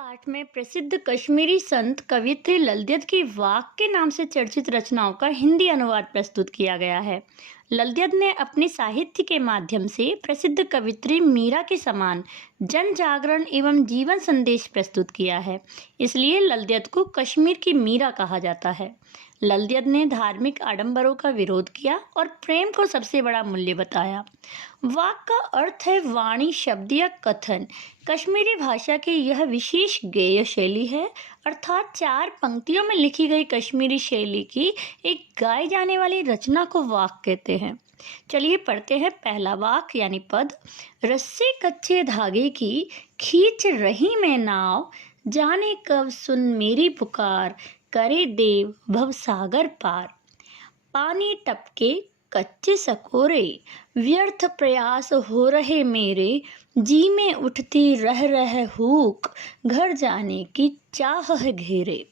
पाठ में प्रसिद्ध कश्मीरी संत कवियत्री ललद्यद की वाक के नाम से चर्चित रचनाओं का हिंदी अनुवाद प्रस्तुत किया गया है। ललद्यद ने अपने साहित्य के माध्यम से प्रसिद्ध कवियत्री मीरा के समान जन जागरण एवं जीवन संदेश प्रस्तुत किया है, इसलिए ललद्यद को कश्मीर की मीरा कहा जाता है। ललद्यद ने धार्मिक आडंबरों का विरोध किया और प्रेम को सबसे बड़ा मूल्य बताया। वाक का अर्थ है वाणी, शब्द या कथन। कश्मीरी भाषा की यह विशेष गेय शैली है, अर्थात 4 पंक्तियों में लिखी गई कश्मीरी शैली की एक गाई जाने वाली रचना को वाक कहते हैं। चलिए पढ़ते हैं पहला वाक यानी पद। रस्से कच्चे धागे की खींच रही मैं नाव, जाने कब सुन मेरी पुकार, करे देव भवसागर पार। पानी टपके कच्चे सकोरे, व्यर्थ प्रयास हो रहे मेरे, जी में उठती रह रह हूक, घर जाने की चाह है घेरे।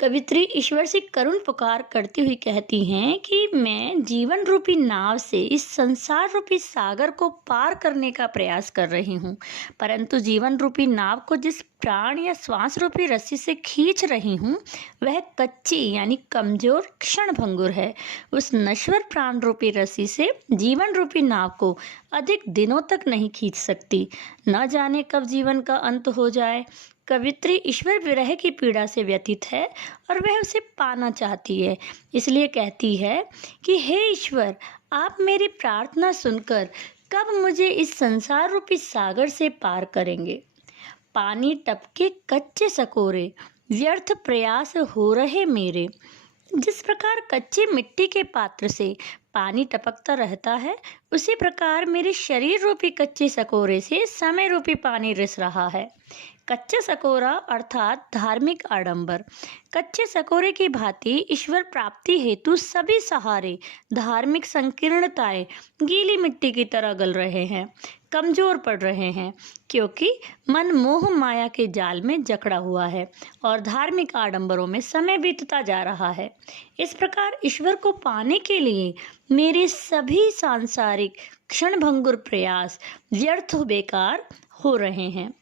कवित्री ईश्वर से करुण पुकार करती हुई कहती हैं कि मैं जीवन रूपी नाव से इस संसार रूपी सागर को पार करने का प्रयास कर रही हूँ, परंतु जीवन रूपी नाव को जिस प्राण या श्वास रूपी रस्सी से खींच रही हूँ वह कच्ची यानी कमजोर क्षणभंगुर है। उस नश्वर प्राण रूपी रस्सी से जीवन रूपी नाव को अधिक दिनों तक नहीं खींच सकती। न जाने कब जीवन का अंत हो जाए। कवित्री ईश्वर विरह की पीड़ा से व्यथित है और वह उसे पाना चाहती है, इसलिए कहती है कि हे ईश्वर, आप मेरी प्रार्थना सुनकर कब मुझे इस संसार रूपी सागर से पार करेंगे। पानी टपके कच्चे सकोरे, व्यर्थ प्रयास हो रहे मेरे। जिस प्रकार कच्ची मिट्टी के पात्र से पानी टपकता रहता है, उसी प्रकार मेरे शरीर रूपी कच्चे सकोरे से समय रूपी पानी रिस रहा है। कच्चा सकोरा अर्थात धार्मिक आडंबर। कच्चे सकोरे की भांति ईश्वर प्राप्ति हेतु सभी सहारे धार्मिक संकीर्णताएं गीली मिट्टी की तरह गल रहे हैं, कमजोर पड़ रहे हैं, क्योंकि मन मोह माया के जाल में जकड़ा हुआ है और धार्मिक आडंबरों में समय बीतता जा रहा है। इस प्रकार ईश्वर को पाने के लिए मेरे सभी सांसारिक क्षणभंगुर प्रयास व्यर्थ बेकार हो रहे हैं।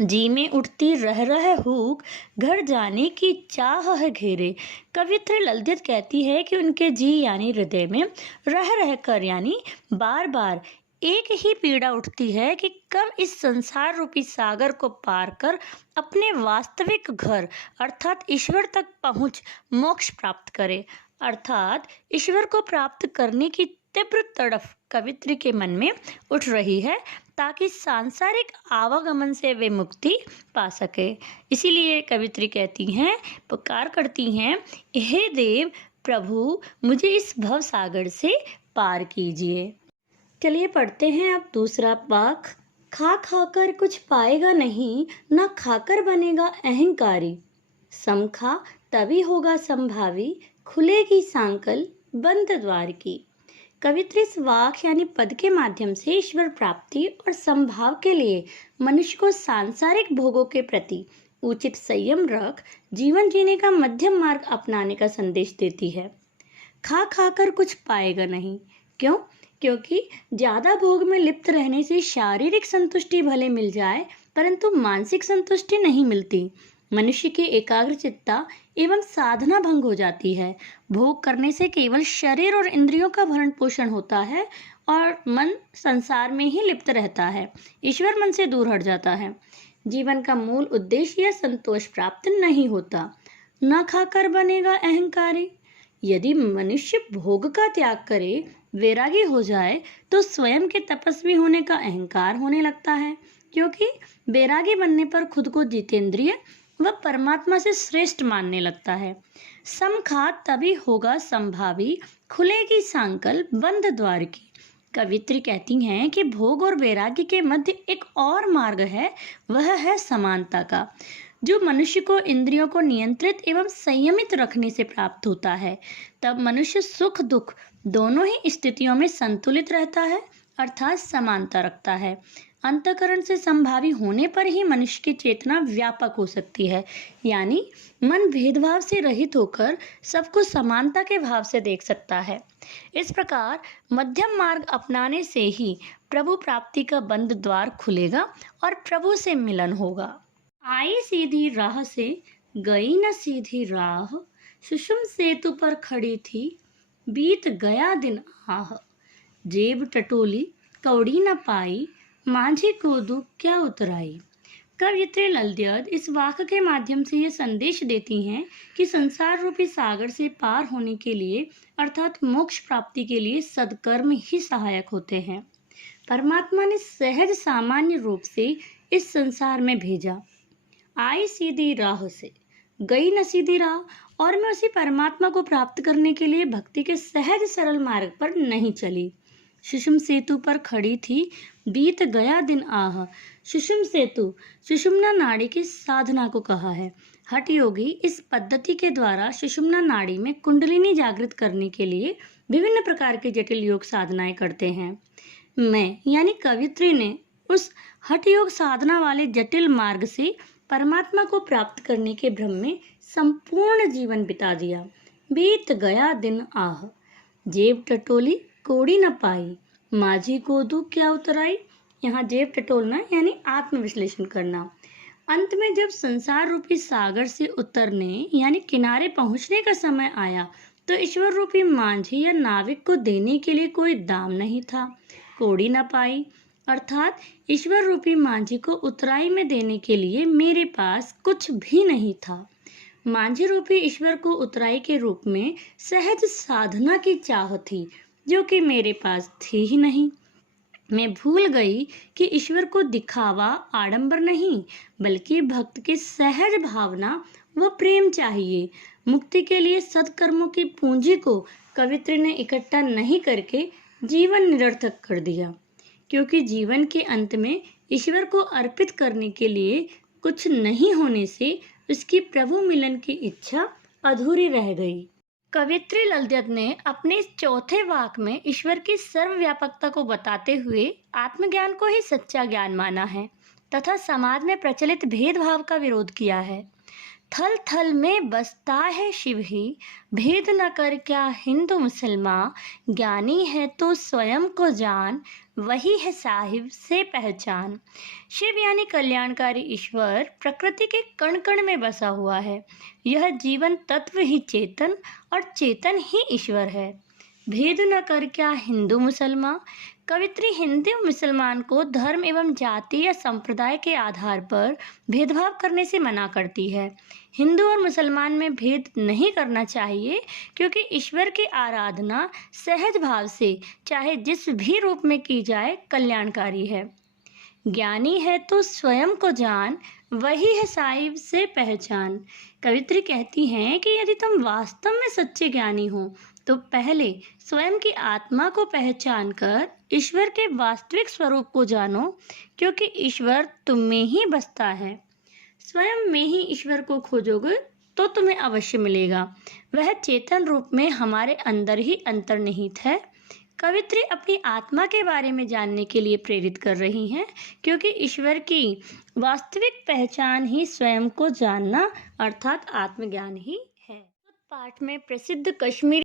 जी में उठती रह रह हूक, घर जाने की चाह है घेरे। कवित्री ललद्यद कहती है कि उनके जी यानी हृदय में रह रह कर यानी बार बार एक ही पीड़ा उठती है कि कब इस संसार रूपी सागर को पार कर अपने वास्तविक घर अर्थात ईश्वर तक पहुँच मोक्ष प्राप्त करे। अर्थात ईश्वर को प्राप्त करने की तीव्र तड़फ कवित्री के मन में उठ रही है ताकि सांसारिक आवागमन से वे मुक्ति पा सके। इसीलिए कवित्री कहती हैं, पुकार करती हैं, हे देव प्रभु, मुझे इस भव सागर से पार कीजिए। चलिए पढ़ते हैं अब दूसरा वाक। खा खाकर कुछ पाएगा नहीं, ना खाकर बनेगा अहंकारी। समखा तभी होगा संभावी, खुलेगी सांकल बंद द्वार की। कवित्री इस वाक यानी पद के माध्यम से ईश्वर प्राप्ति और संभाव के लिए मनुष्य को सांसारिक भोगों के प्रति उचित संयम रख जीवन जीने का मध्यम मार्ग अपनाने का संदेश देती है। खा खाकर कुछ पाएगा नहीं, क्यों? क्योंकि ज्यादा भोग में लिप्त रहने से शारीरिक संतुष्टि भले मिल जाए, परंतु मानसिक संतुष्टि नहीं मिलती। मनुष्य की एकाग्रचित्ता एवं साधना भंग हो जाती है। भोग करने से केवल शरीर और इंद्रियों का भरण पोषण होता है और मन संसार में ही लिप्त रहता है, ईश्वर मन से दूर हट जाता है। जीवन का मूल उद्देश्य या संतोष प्राप्त नहीं होता। न खाकर बनेगा अहंकारी। यदि मनुष्य भोग का त्याग करे, वैरागी हो जाए, तो स्वयं के तपस्वी होने का अहंकार होने लगता है, क्योंकि वैरागी बनने पर खुद को जितेंद्रिय वह परमात्मा से श्रेष्ठ मानने लगता है। समखा तभी होगा संभावी, खुलेगी सांकल बंद द्वार की। कवित्री कहती हैं कि भोग और वैराग्य के मध्य एक और मार्ग है, वह है समानता का, जो मनुष्य को इंद्रियों को नियंत्रित एवं संयमित रखने से प्राप्त होता है। तब मनुष्य सुख दुख दोनों ही स्थितियों में संतुलित रहता है, अर्थात समानता रखता है। अंतःकरण से संभावी होने पर ही मनुष्य की चेतना व्यापक हो सकती है, यानी मन भेदभाव से रहित होकर सबको समानता के भाव से देख सकता है। इस प्रकार मध्यम मार्ग अपनाने से ही प्रभु प्राप्ति का बंद द्वार खुलेगा और प्रभु से मिलन होगा। आई सीधी राह से गई न सीधी राह, सुषुम सेतु पर खड़ी थी, बीत गया दिन आह। जेब टटोली कौड़ी न पाई, माझी को दुख क्या उतराई। कवयित्री ललद्यद इस वाक्य के माध्यम से ये संदेश देती हैं कि संसार रूपी सागर से पार होने के लिए अर्थात मोक्ष प्राप्ति के लिए सद्कर्म ही सहायक होते हैं। परमात्मा ने सहज सामान्य रूप से इस संसार में भेजा। आई सीधी राह से गई न सीधी राह, और मैं उसी परमात्मा को प्राप्त करने के लिए भक्ति के सहज सरल मार्ग पर नहीं चली। सुषुम सेतु पर खड़ी थी, बीत गया दिन आह। सुषुम सेतु सुषुम्ना नाड़ी की साधना को कहा है। हठ योगी इस पद्धति के द्वारा सुषुम्ना नाड़ी में कुंडलिनी जागृत करने के लिए विभिन्न प्रकार के जटिल योग साधनाएं करते हैं। मैं यानी कवित्री ने उस हठ योग साधना वाले जटिल मार्ग से परमात्मा को प्राप्त करने के भ्रम में संपूर्ण जीवन बिता दिया। बीत गया दिन आह। जेब टटोली कौड़ी न पाई, माझी को दुख क्या उतराई। यहाँ जेब टटोलना यानी आत्मविश्लेषण करना। अंत में जब संसार रूपी सागर से उतरने यानी किनारे पहुंचने का समय आया तो ईश्वर रूपी मांझी या नाविक को देने के लिए कोई दाम नहीं था। कौड़ी न पाई अर्थात ईश्वर रूपी मांझी को उतराई में देने के लिए मेरे पास कुछ भी नहीं था। मांझी रूपी ईश्वर को उतराई के रूप में सहज साधना की चाह थी जो कि मेरे पास थी ही नहीं। मैं भूल गई कि ईश्वर को दिखावा आडंबर नहीं बल्कि भक्त की सहज भावना व प्रेम चाहिए। मुक्ति के लिए सत्कर्मों की पूंजी को कवित्री ने इकट्ठा नहीं करके जीवन निरर्थक कर दिया, क्योंकि जीवन के अंत में ईश्वर को अर्पित करने के लिए कुछ नहीं होने से उसकी प्रभु मिलन की इच्छा अधूरी रह गई। कवित्री ललद्यद ने अपने इस चौथे वाक्य में ईश्वर की सर्वव्यापकता को बताते हुए आत्मज्ञान को ही सच्चा ज्ञान माना है तथा समाज में प्रचलित भेदभाव का विरोध किया है। थल थल में बसता है शिव ही, भेद न कर क्या हिंदू मुसलमान, ज्ञानी है तो स्वयं को जान, वही है साहिब से पहचान। शिव यानी कल्याणकारी ईश्वर प्रकृति के कण कण में बसा हुआ है। यह जीवन तत्व ही चेतन और चेतन ही ईश्वर है। भेद न कर क्या हिंदू मुसलमान, कवित्री हिंदू मुसलमान को धर्म एवं जाति या संप्रदाय के आधार पर भेदभाव करने से मना करती है। हिंदू और मुसलमान में भेद नहीं करना चाहिए क्योंकि ईश्वर की आराधना सहज भाव से चाहे जिस भी रूप में की जाए कल्याणकारी है। ज्ञानी है तो स्वयं को जान, वही है साहिब से पहचान। कवित्री कहती हैं कि यदि तुम वास्तव में सच्चे ज्ञानी हो तो पहले स्वयं की आत्मा को पहचान कर ईश्वर के वास्तविक स्वरूप को जानो, क्योंकि ईश्वर तुम में ही बसता है। स्वयं में ही ईश्वर को खोजोगे तो तुम्हें अवश्य मिलेगा। वह चेतन रूप में हमारे अंदर ही अंतर्निहित है। कवित्री अपनी आत्मा के बारे में जानने के लिए प्रेरित कर रही हैं, क्योंकि ईश्वर की वास्तविक पहचान ही स्वयं को जानना अर्थात आत्मज्ञान ही है। पाठ में प्रसिद्ध कश्मीरी